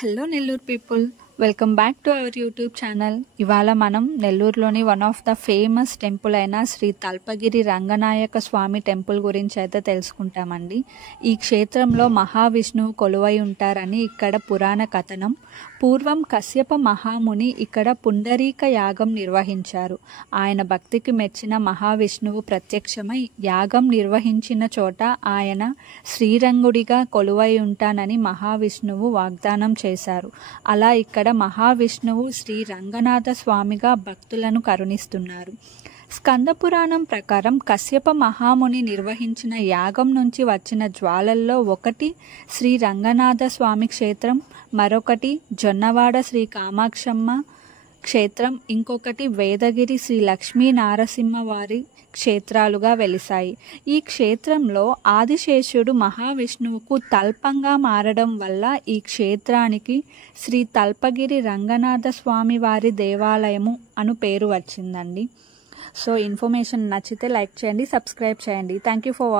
Hello Nellore people, welcome back to our YouTube channel. ఇవాళ మనం నెల్లూరులోని one of the famous temple అయిన Shri Talpagiri Ranganayaka Swami temple గురించి అయితే తెలుసుకుంటామండి. ఈ క్షేత్రంలో మహావిష్ణువు కొలువై ఉంటారని ఇక్కడ పురాణ కథనం. పూర్వం కశ్యప మహాముని ఇక్కడ పుండరీక యాగం నిర్వహించారు. ఆయన భక్తికి మెచ్చిన మహావిష్ణువు ప్రత్యక్షమై యాగం నిర్వహించిన చోట ఆయన శ్రీరంగుడిగా కొలువై ఉంటానని మహావిష్ణువు వాగ్దానం చేశారు. అలా ఇక్కడ మహావిష్ణువు శ్రీ రంగనాథ స్వామిగా భక్తులను కరుణిస్తున్నారు. స్కంద పురాణం ప్రకారం కశ్యప మహాముని నిర్వహించిన యాగం నుంచి వచ్చిన జ్వాలల్లో ఒకటి శ్రీ రంగనాథ స్వామి క్షేత్రం, మరొకటి జొన్నవాడ శ్రీ కామాక్షమ్మ క్షేత్రం, ఇంకొకటి వేదగిరి శ్రీ లక్ష్మీ నారసింహవారి క్షేత్రాలుగా వెలిశాయి. ఈ క్షేత్రంలో ఆదిశేషుడు మహావిష్ణువుకు తల్పంగా మారడం వల్ల ఈ క్షేత్రానికి శ్రీ తల్పగిరి రంగనాథ స్వామి వారి దేవాలయము అను పేరు వచ్చిందండి. సో ఇన్ఫర్మేషన్ నచ్చితే లైక్ చేయండి, సబ్స్క్రైబ్ చేయండి. Thank you for watching.